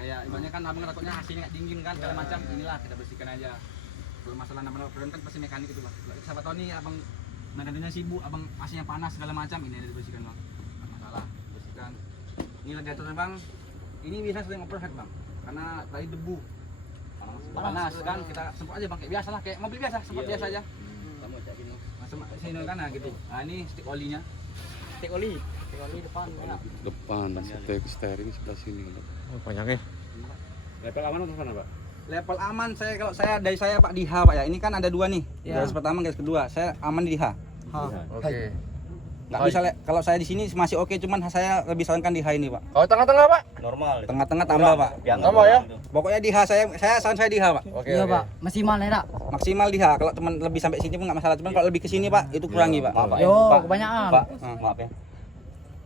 kayak ibaratnya kan abang takutnya hasilnya nggak dingin kan segala macam, inilah kita bersihkan aja. Kalau masalah nama kan pasti mekanik itu bang. Siapa tahu nih abang maintenance sibuk, abang AC-nya panas segala macam, ini ada dibersihkan bang. Nggak masalah, bersihkan. Ini radiatornya bang, ini bisa sering overheat bang, karena tadi debu. Panas kan, kita semprot aja bang, kayak biasa lah, kayak mobil biasa, semprot biasa aja. Kamu cek gini. Sini kan gitu. Nah ini stick olinya. Stick oli depan ya. Depan, stick steering sebelah sini. Oh, banyaknya. Level aman atau mana, Pak? Level aman kalau saya dari saya Pak di H Pak ya. Ini kan ada dua nih. Ya. Garis pertama, garis kedua. Saya aman di H. Oke. Nggak bisa kalau saya di sini masih oke, cuman saya lebih sarankan di H ini Pak. Kalau tengah-tengah, Pak? Normal. Tengah-tengah tambah Pak. Tambah ya? Pokoknya di H saya saran saya di H Pak. Oke. Iya Pak, maksimal ya Pak. Maksimal di H. Kalau teman lebih sampai sini pun nggak masalah. Cuman kalau lebih ke sini Pak, itu kurangi Pak. Yo, kebanyakan. Pak, maaf ya.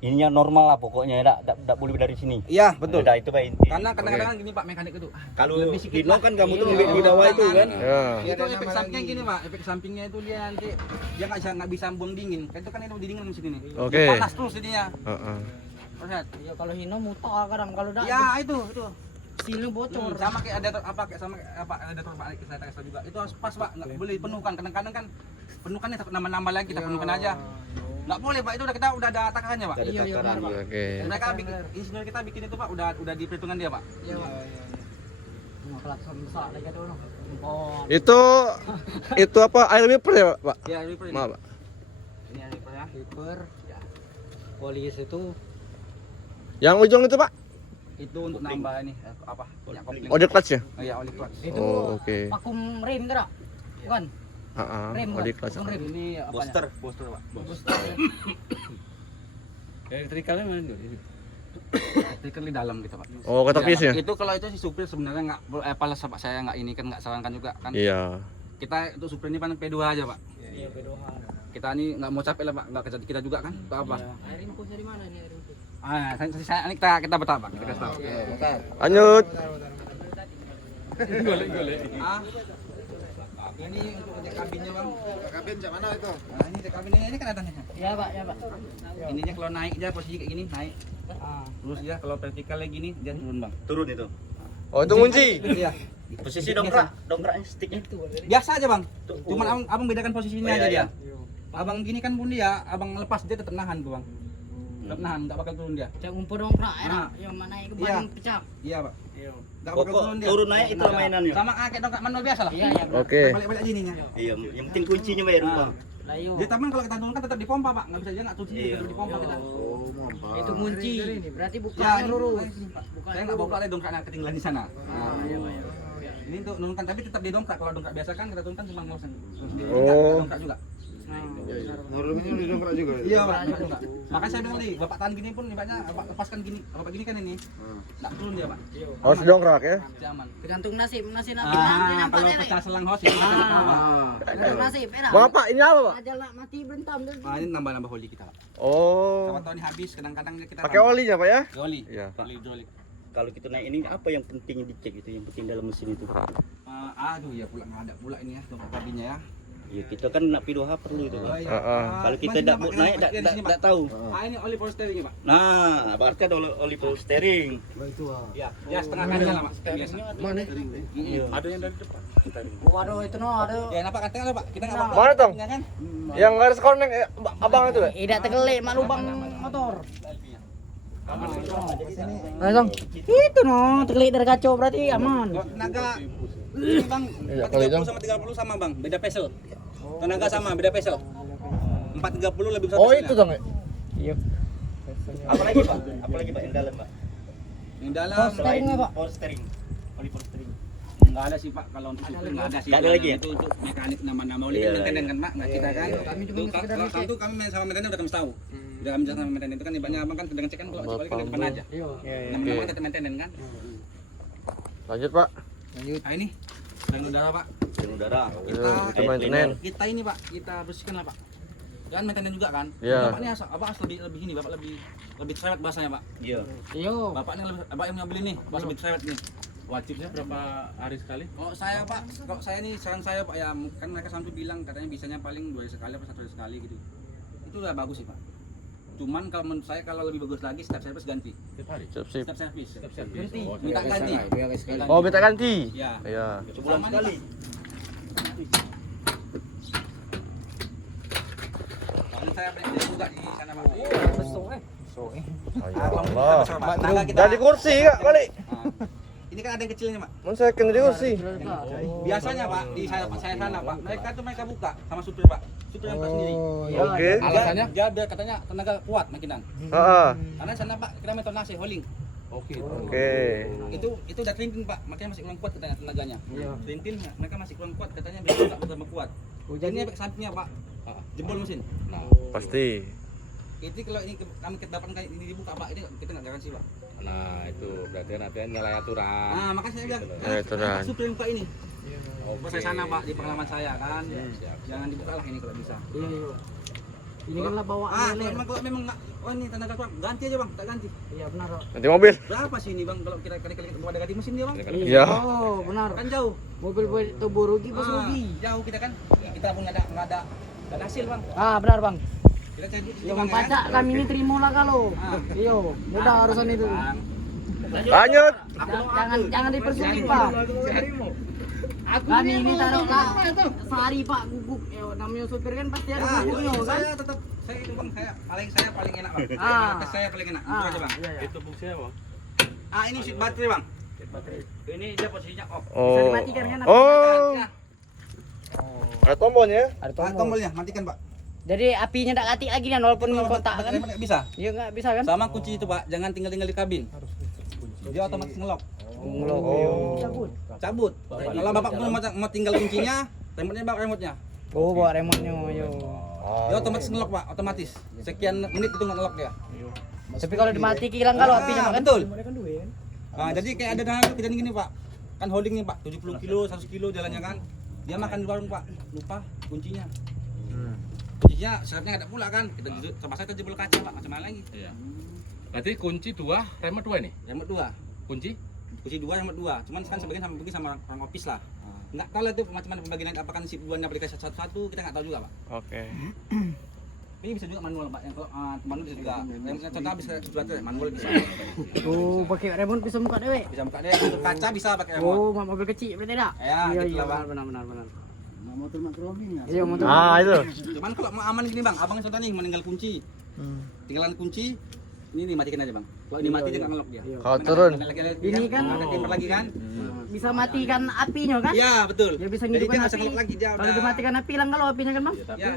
Ininya normal lah pokoknya, enggak boleh dari sini. Iya betul. Udah itu Pak inti. Karena kadang-kadang gini Pak mekanik itu. Kalau lebih di lo kan kamu tuh Iya, di bawah itu kan. Ya. Itu efek sampingnya gini Pak, efek sampingnya itu dia nanti dia nggak bisa buang dingin. Itu kan ini dingin di sini nih. Oke. Dia panas terus jadinya. Heeh. Lihat. Iya kalau Hino mutar kadang kalau udah Ya itu. silnya bocor. Sama kayak ada ada saya juga. Itu harus pas Pak, nggak boleh dipenuhkan. Kadang-kadang kan penuhkan nih takut nambah-nambah lagi kita penuhkan aja. Nggak boleh Pak, itu udah ada takarannya Pak. Iya benar Pak. Oke. Mereka bikin insinyur kita bikin itu Pak, udah di perhitungan dia Pak. Iya Pak. Cuma klakson besar lagi ada orang. Oh. Itu apa? Air wiper ya, Pak? Ya, reaper ini. Maaf, Pak. Ini ya reaper ya. Paper. Polis itu Yang ujung itu, Pak? Itu untuk nambah ini apa? Minyak kopling. Oli clutch ya? Oh iya, oli clutch. itu Oh, oke. vakum rem enggak? Bukan. Heeh. Rem, Oli Pak. clutch. Bukan rem. Ini apa? Booster. Booster Pak. Elektrikalnya mana tuh? Stiker di dalam gitu Pak. Oh, kotak piece ya? Itu kalau itu si supir sebenarnya nggak palas Pak, saya nggak ini kan nggak sarankan juga kan. Iya. Kita untuk supir ini kan P2 aja Pak. Iya, pedohan. Kita ini nggak mau capek lah Pak, nggak kerja kita juga kan. Itu apa? Air infus dari mana nih air infus? Ini kita bertahap Pak. Kita kasih tahu. Lanjut. Ah. Ini untuk cek kabinnya Bang. Kabin cak mana itu? Nah, ini cek kabinnya ini kan ada nih. Iya Pak, ya Pak. Ininya kalau naik dia posisi kayak gini naik. Ah. Terus dia kalau vertikalnya gini dia turun Bang. Turun itu. Oh, itu kunci. Iya. Posisi dongkraknya sticknya. Biasa aja Bang. Cuman abang bedakan posisinya Oh, aja iya, dia. Abang gini kan pun dia, abang lepas dia tetap nahan tuh Bang. Tetap nahan, enggak bakal turun dia. Cek umpur dongkrak ya. Nah. Yang mana itu Iya. ban pecah. Iya Pak. Enggak bakal Pokok turun dia. turun naik itu mainannya. Sama kayak dongkrak manual biasa lah. Iya, iya. Oke. Balik-balik aja ininya. Iya, yang penting kuncinya bayar rumah. Layu. Dia tapi kalau kita turun kan tetap dipompa Pak, enggak bisa dia enggak turun sendiri, Iya. tetap dipompa kita. Itu kunci. Berarti Ya, bukannya ini lurus. Pak. Saya enggak bawa pula dongkraknya ketinggalan di sana. Ah, iya Pak. Iya. Ini untuk nurunkan tapi tetap di dongkrak. Kalau dongkrak biasa kan kita turunkan cuma ngoseng. Sendiri Oh. enggak dongkrak juga. Nurunnya di dongkrak juga. Iya Pak, dongkrak juga. Makanya saya bilang tadi, Bapak tahan gini pun ibaratnya Bapak lepaskan gini. Bapak gini kan ini. Enggak turun dia Pak. Harus dongkrak ya? Aman. Tergantung nasib nanti Ah, nyampe kalau deh. pecah selang hos ya. Tergantung nasib. Bapak, ini apa, Pak? Aja lah mati bentam tuh. Ah, ini nambah-nambah oli kita Pak. Oh. Siapa tahu ini habis, kadang-kadang kita Pakai tambah. olinya, Pak ya? Oli. Iya. Oli hidrolik. Kalau kita naik ini apa yang penting dicek itu, yang penting dalam mesin itu. Aduh ya pula nggak ada pula ini ya dongkrak kabinnya ya. Ya kita kan nak P2H perlu itu. Oh, iya. Kalau kita tidak mau naik tidak tahu. Ah ini oli power steering ya Pak. Nah, berarti ada oli power steering. Iya. Ya setengah kaca lah Pak. Biasa. Mana? Iya. Ada yang dari depan. Waduh itu no ada. Ya kenapa katanya ada Pak? Kita nggak apa-apa. Mana, Tong? Ya kan? Yang garis connect abang itu ya? Tidak tergelik mak lubang motor. Nah, Tong. Itu no, tergelik dari kacau berarti aman. Tenaga ini Bang, Iya, kali 430 sama 30 sama Bang, beda pesel. Tenaga sama, beda pesel. 430 lebih besar. Oh, peselnya. itu Tong. Iya. Apalagi Pak? Apalagi Pak yang dalam Pak? Yang dalam Power steering nggak, Pak? Power steering. Oli power steering. enggak ada sih Pak, kalau untuk supir enggak ada sih. Nggak ada lagi ya? Itu untuk mekanik nama-nama oli Iya, maintenance kan Pak, enggak kita kan. Kami cuma Itu sekedar kalau ngecek. satu kami main sama maintenance udah kami tahu. Udah kami sama maintenance itu kan ibaratnya Abang kan sedang cek kan kalau sekali ke depan aja. Iya. Nama-nama tetap maintenance kan. Lanjut, Pak. Nah ini dan udara Pak. Dan udara. Itu maintenance. Kita ini Pak, kita bersihkan lah Pak. Kan maintenance juga kan. Iya. Bapak ini apa lebih ini Bapak lebih cerewet bahasanya Pak. Iya. Iya. Bapak ini lebih Bapak yang ngambil ini, Bapak lebih cerewet nih. Wajibnya berapa hari sekali? Kalau saya Pak, kalau saya nih saran saya Pak ya kan mereka sampai bilang katanya bisanya paling 2 hari sekali atau 1 hari sekali gitu. Itu udah bagus sih Pak. Cuman kalau menurut saya kalau lebih bagus lagi step service ganti. Sip. Step service. Ganti. Minta ganti. Oh, minta ganti. Ya. Iya. Sebulan sekali. Kalau saya beli juga di sana Pak. Besok Allah. Tangga kita. Jadi kursi Kak kali. Ah. Ini kan ada yang kecilnya Pak. Mun saya kena di kursi. Biasanya Pak di saya sana Pak, mereka buka sama supir Pak. Supir yang buka sendiri. Oke. Alasannya? Dia ada katanya tenaga kuat makinan. Heeh. Karena sana Pak kita metonasi hauling. Oke. Itu udah trintin Pak, makanya masih kurang kuat katanya tenaganya. Iya. Trintin mereka masih kurang kuat katanya biar enggak bertambah kuat. Hujan Ini efek sampingnya Pak. Jebol mesin. Nah, Pasti. itu kalau ini kami kedapatkan ini dibuka Pak, ini kita enggak garansi Pak. Nah, itu berarti nanti nilai aturan. Nah, makanya saya bilang, Ya, itu dah. supir yang Pak ini. Oke. Pas saya sana Pak di pengalaman saya kan. Siap. Jangan dibuka lah ini kalau bisa. Iya. Ini kan lah bawaan. Kalau memang enggak, oh ini tenaga kuat, ganti aja Bang, tak ganti. Iya benar. Ganti mobil. Berapa sih ini Bang kalau kita kali-kali ada ganti mesin dia Bang? Iya. Oh benar. Kan jauh. Mobil itu rugi pas rugi. Jauh kita kan. Kita pun enggak ada hasil Bang. Ah benar bang. Kita cari duit Yang Bang, ya pajak kan? kami ini terima lah kalau. Ah. Iyo, mudah urusan itu. Bang. Lanjut. Jangan dipersulit pak. Kami ini taruh lah sehari pak guguk. Ya, namanya supir kan pasti ada guguknya kan. Saya tetap saya itu Bang, saya paling enak Bang. Ah. Saya paling enak. Itu aja Bang. Iya, iya. Itu fungsinya, Bang. Ini sheet baterai Bang. Ini dia posisinya off. Bisa Oh. dimatikan kan? Oh. Ya. Ada tombolnya. Ada Tombolnya matikan Pak. Jadi apinya tak ganti lagi kan walaupun kontak kan? Nggak bisa. Iya nggak bisa kan? Sama kunci itu Pak, jangan tinggal-tinggal di kabin. Dia otomatis ngelock. Oh. Cabut. Kalau Bapak pun mau tinggal kuncinya, remote-nya bawa remote-nya. Oh bawa remote-nya yo. Dia otomatis ngelock Pak, otomatis. Sekian menit itu ngelock dia. Tapi kalau dimati hilang kalau apinya Pak, kan? betul. Nah, jadi kayak ada dalam kejadian gini Pak. Kan holding nih Pak, 70 kilo, 100 kilo jalannya kan. Dia makan di warung Pak, lupa kuncinya. Kuncinya serepnya nggak ada pula kan. Kita terpaksa kita jebol kaca Pak, macam mana lagi? Iya. Berarti kunci 2, remote 2 ini? Remote 2. Kunci? Kunci 2 remote 2. Cuman kan sebagian sama pergi sama orang office lah. Nggak tahu lah itu macam mana pembagian apa kan sip 2 aplikasi satu-satu kita nggak tahu juga Pak. Oke. Ini bisa juga manual Pak. Yang kalau manual bisa juga. Yang contoh bisa baterai manual bisa. Oh pakai remote bisa muka dewe. Bisa buka deh. Untuk kaca bisa pakai remote. Oh mobil kecil berarti tak? Ya, Iya gitu iya lah, Bang. benar. Iya motor. Ah, itu. Cuman kalau mau aman gini Bang, abang contohnya meninggal kunci. Tinggalan kunci. Ini matikan aja Bang. Kalau ini mati dia nggak ngelok dia. Kalau turun. Ini kan ada timer lagi kan? Bisa matikan apinya kan? Iya betul. Ya bisa Jadi dia ngidupkan nggak bisa api. ngelok lagi dia Kalau udah. dimatikan api hilang kalau apinya kan bang? Ya, tapi Ya.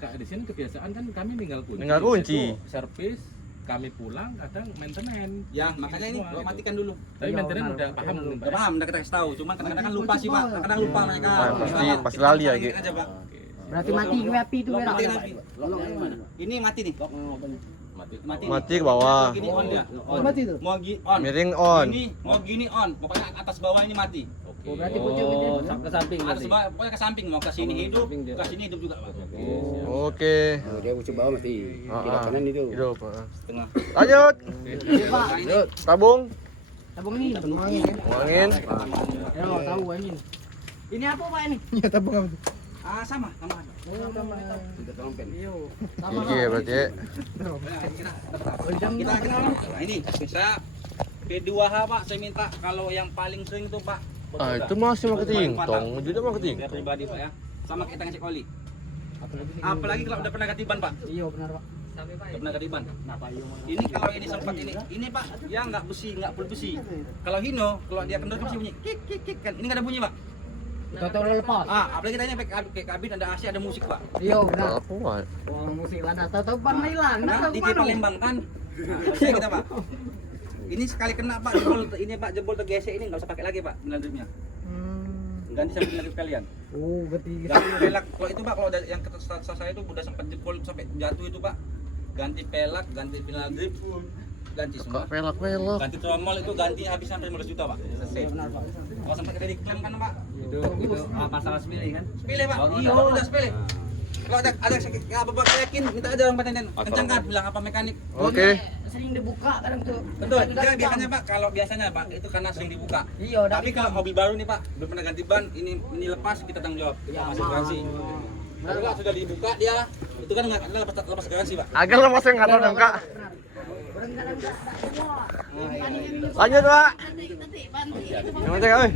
Kak di sini kebiasaan kan kami tinggal kunci. Tinggal kunci. Itu servis, kami pulang kadang maintenance. Ya makanya ini Semua kalau gitu. matikan dulu. Tapi Iya, maintenance benar. udah paham belum? Udah paham, udah kita kasih tahu. Cuman kadang-kadang kan lupa sih Pak. Kadang-kadang lupa mereka. Pasti lali ya, Gi. Aja Pak. Berarti mati ke api itu beda. Matiin api. Ini mati nih. Mati. Mati ke bawah. Gini on dia. Mati itu. Mau on. Miring on. Ini mau gini on. Pokoknya atas bawah ini mati. Oh berarti pucuk itu. ke samping Atas bawah pokoknya ke samping. Mau ke sini hidup, ke sini hidup juga Pak. Oke. Dia pucuk bawah mesti tidak kanan itu. Hidup. Setengah. Lanjut. Pak, Tabung. tabung ini. Buangin. Ya tahu ini. Ini apa Pak ini? Sama aja. Iya. Gigi ya berarti. Kita nah ini bisa P2H Pak, saya minta kalau yang paling sering itu Pak. Ah, itu masih marketing. Tong juga marketing. Biar pribadi Pak ya. Sama kita ngecek oli. Apalagi kalau udah pernah ganti ban Pak. Iya benar Pak. Udah pernah ganti ban. Ini kalau ini sempat ini Pak, ya nggak besi, nggak full besi. Kalau Hino, kalau dia kendor pasti bunyi kik kik kik kan. Ini nggak ada bunyi Pak. Tahu lepas. Apalagi kita ini pakai kabin ada AC, ada musik Pak. Iya benar. Apa, Wan? Wah musik lada. Tahu ban hilang. Nah, Tahu di ban. Palembang kan. Saya kita Pak. Ini sekali kena Pak, jebol ini Pak, jebol tergesek ini nggak usah pakai lagi Pak, dripnya. Ganti sampai drip kalian. Oh ganti. Ganti pelak. Kalau itu Pak, kalau ada yang saya itu udah sempat jebol sampai jatuh itu Pak. Ganti pelak, ganti final drip, ganti semua. Kok pelak-pelak. Ganti tromol itu ganti habis sampai 15 juta Pak. Selesai. Benar Pak. Kalau sampai kita diklaim kan Pak. Itu masalah sepele kan? Sepele Pak. Iya, udah sepele. Kalau ada apa yakin minta aja orang paten kencangkan bilang apa mekanik. Oke. Sering dibuka kadang tuh. Betul. Dia biasanya Pak, kalau biasanya Pak itu karena sering dibuka. Iya, Tapi kalau mobil baru nih Pak, belum pernah ganti ban, ini lepas kita tanggung jawab. Kita Ya, masih garansi. Tapi kalau sudah dibuka dia Itu kan nggak lepas garansi pak. Agak lepas yang ngatur dong kak. Lanjut pak. Yang penting kami.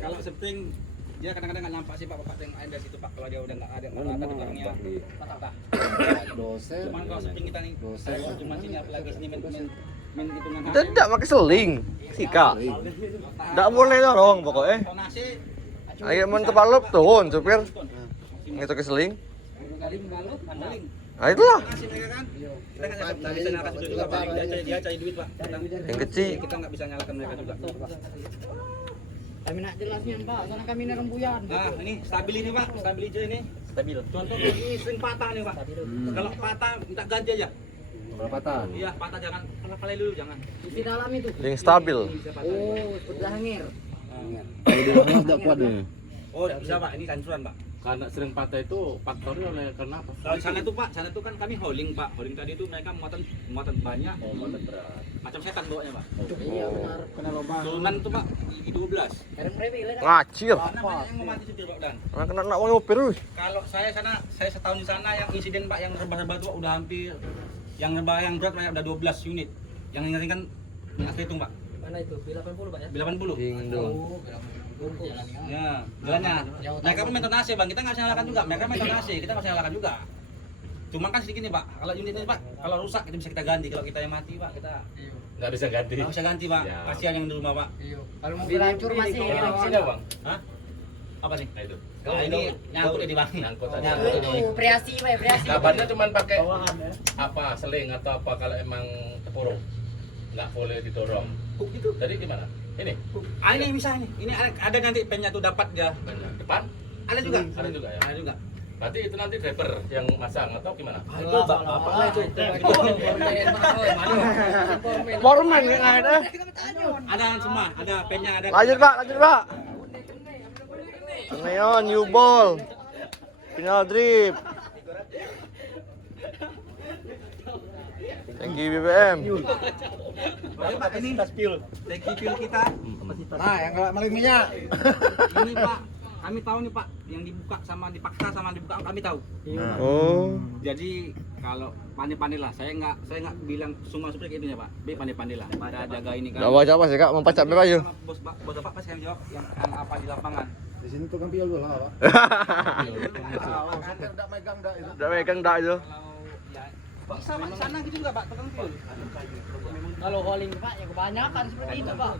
Kalau septing dia kadang-kadang nggak nampak sih pak bapak yang ada situ pak kalau dia udah nggak ada di barangnya patah. Dosen. Cuman kalau septing kita nih cuma sini apalagi sini main hitungan Tidak pakai seling. Sika. Tidak boleh dorong pokoknya. tonase Ayo main kepala turun supir. Itu ke seling. maling. Nah itulah. Tonase mereka kan kita nggak bisa nyalakan duit juga pak. Dia cari duit pak. Yang kecil. Kita nggak bisa nyalakan mereka juga. Kami nak jelasnya Pak, karena kami ini rembuyan. Nah ini stabil ini pak, stabil hijau ini. Stabil. Contoh ini sering patah nih pak. Kalau patah minta ganti aja. Berapa tan? Iya patah jangan pala dulu jangan. Di dalam itu. Yang stabil. Bisa patah. Oh, sudah hangir. Kalau di bawah udah kuat nih. Oh tidak bisa pak, ini kancuran pak. Karena sering patah itu faktornya oleh kenapa? Kalau di sana tuh pak, sana tuh kan kami hauling pak. Hauling tadi tuh mereka muatan banyak. Oh, muatan berat. Macam setan bawanya pak. Iya benar. Kena lubang. Turunan tuh pak, gigi 12. Karena mereka bilang Ngacir. Karena banyak yang mau mati supir pak dan. Nah, kena nak mau nyopir wih. Kalau saya setahun di sana yang insiden pak yang rebah-rebah tuh udah hampir yang rebah yang berat banyak udah 12 unit. Yang ringan minyak hitung pak. mana itu? B80 Pak ya? 80. Ding dong. Ya, jalannya. Mereka pun main tonase bang, kita nggak bisa nyalakan juga. Mereka main tonase, kita nggak bisa nyalakan juga. Cuma kan sedikit nih pak, kalau unit ini pak, kalau rusak itu bisa kita ganti. Kalau kita yang mati pak, kita Nggak bisa ganti. nggak bisa ganti pak. Ya. Kasihan yang di rumah pak. Kalau mobil hancur masih Sini bang. Hah? Apa nih? Nah itu. Nah, ini nyangkut ya di bang. Nyangkut aja. Nyangkut ini. itu priasi Pak, priasi. Kabarnya cuma pakai apa seling atau apa kalau emang tempurung nggak boleh didorong. Gitu. Tadi gimana? Ini Ah ini bisa nih. Ini ada nanti pennya tuh dapat dia. depan Ada juga. ada juga ya. Ada juga. Berarti itu nanti driver yang masang atau gimana? Itu bapak itu. Foreman nggak ada. Ada semua, ada pennya, ada. Lanjut pak, lanjut pak. Neon, new ball. Final drip. Thank you BBM. Oke, Pak, ini tangki fuel kita. Nah, yang kalau maling minyak. Ini Pak, kami tahu nih Pak, yang dibuka sama dipaksa sama dibuka kami tahu. Oh. Jadi kalau pandai-pandai lah, saya nggak bilang semua seperti itu ya Pak. Pandai-pandai lah, pada jaga ini kan. Gak baca apa sih kak, mempacak bebas yuk. Sama bos Bapak pasti yang jawab yang apa di lapangan. Di sini tukang piol dulu lah, Pak. Udah megang dak itu. Kalau ya bisa Pak, di sana gitu nggak Pak, tukang fuel. Kalau hauling Pak ya kebanyakan seperti itu Pak.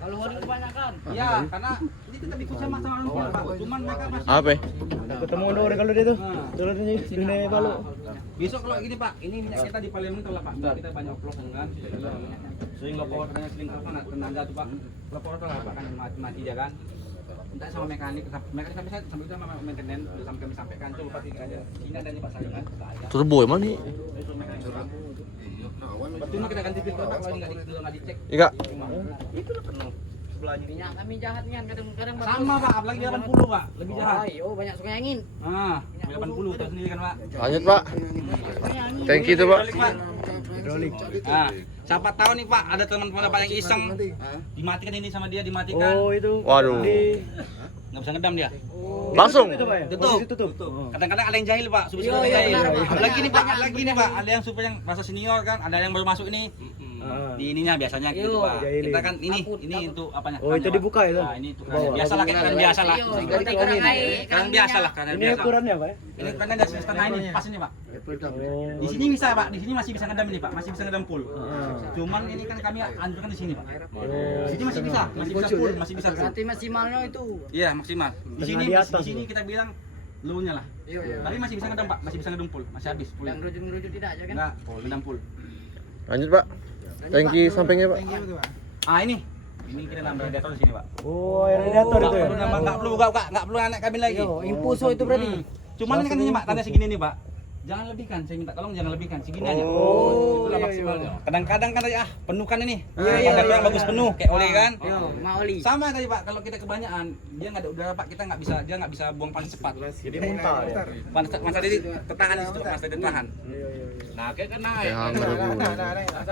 Kalau hauling kebanyakan. Iya, karena ini tetap ikut sama orang Pak. Cuman mereka masih Apa? Ketemu orang kalau dia tuh. Nah. Turun ini dunia balu. Besok kalau gini Pak, ini minyak kita di Palembang tuh lah Pak. Kita banyak oplosan kan. Sering loporan katanya sering apa nggak tenaga tuh Pak. Loporan tuh lah Pak kan mati dia kan. Entah sama mekanik, mekanik sampai itu sama maintenance udah sampai kami sampaikan tuh pasti ada. Ini adanya Pak saya kan. Turbo emang nih? Besok mekanik. Cuma kita ganti filter Pak kalau nggak dicek. Iya. Itu lah penuh sebelahnya. Minyak kami jahat kan kadang-kadang Sama Pak, apalagi 80 Pak, lebih jahat. Ayo banyak sungai angin. Ah, 80 tahu sendiri kan Pak. Lanjut pak. Sungai angin. Thank you tuh pak. Hidrolik, Pak. Ah, siapa tahu nih Pak, ada teman-teman Pak yang iseng dimatikan ini sama dia dimatikan. Oh, itu. Waduh. Nggak bisa ngedam dia. Langsung. Tutup. Kadang-kadang ada yang jahil Pak, supir ada yang jahil. Apalagi nih Pak, ada yang supir yang rasa senior kan, ada yang baru masuk ini. Di ininya biasanya gitu Pak. Kita kan ini untuk apanya? Oh, itu dibuka itu? Nah, ini tukerannya. Biasalah kayak keran biasa lah. Berarti kurang air. Keran biasa lah, keran Ini biasa. ukurannya, Pak? Ini kerannya dari setengah ini, pas ini Pak. Di sini bisa Pak, di sini masih bisa ngedam ini Pak, masih bisa ngedam full. Cuman ini kan kami anjurkan di sini Pak. Di sini masih bisa full, masih bisa full. Berarti maksimalnya itu. Iya maksimal. Di sini di atas, di sini kita bilang low-nya lah. Iya. Tapi masih bisa ngedam Pak, masih bisa ngedam full, masih habis full. Yang ngerujut-ngerujut tidak aja kan? Enggak, ngedam full. Lanjut pak. Thank you sampingnya pak. Ah ini kita nambah radiator di sini Pak. Oh, air radiator itu ya? Nggak perlu anak kabin lagi. Impuso itu berarti. Cuman ini kan ini Pak, tanda segini nih Pak. Jangan lebihkan, saya minta tolong jangan lebihkan, segini aja. Oh, Itulah iya, maksimalnya. iya. Kadang-kadang kan tadi penuhkan ini. Iya, Ada yang bagus penuh kayak oli kan. Iya, maoli. Sama tadi Pak, kalau kita kebanyakan dia nggak ada udara Pak, kita dia nggak bisa buang panas cepat. Jadi muntah ya? Panas tadi tertahan di situ, panas tadi tertahan. Nah, kayak kan naik.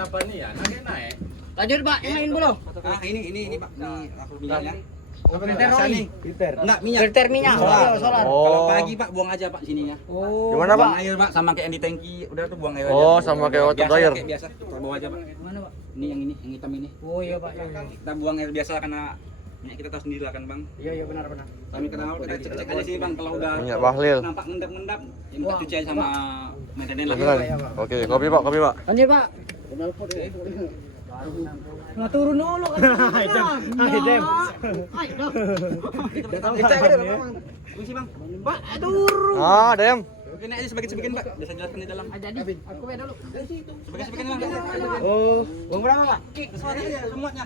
Apa nih ya? Naik. Lanjut Pak, yang lain belum? Ah ini Pak, ini aku minyaknya. Apa filter oli. Filter. Enggak, minyak. Filter minyak. Solar. Solar. Kalau Oh. pagi Pak buang aja Pak sininya. Oh. Gimana, Pak? Buang air Pak sama kayak yang di tangki, udah tuh buang air aja. Oh, sama kayak water Biasa, dryer. Kayak biasa, bawa aja Pak. Mana, Pak? Ini yang hitam ini. Oh iya, Pak. Iya, iya. Kita buang air biasa karena minyak kita tahu sendiri lah kan Bang. Iya, iya benar benar. Kami kenal kita cek aja sih Bang kalau udah Minyak bahlil. nampak ngendap-ngendap, ya minta cuci aja sama maintenance lah. Beneran. Oke, kopi Pak, kopi Pak. Lanjut, Pak. Nah, turun dulu kan. Dem. Cek aja dulu Bang. Fungsi Bang. Pak, turun. Ah, Dem. Ini aja sebagian Pak, biasa jelaskan di dalam. Jadi, aku dulu. Sebagian Bang. Oh. Uang berapa Pak? Sesuatu aja semuanya.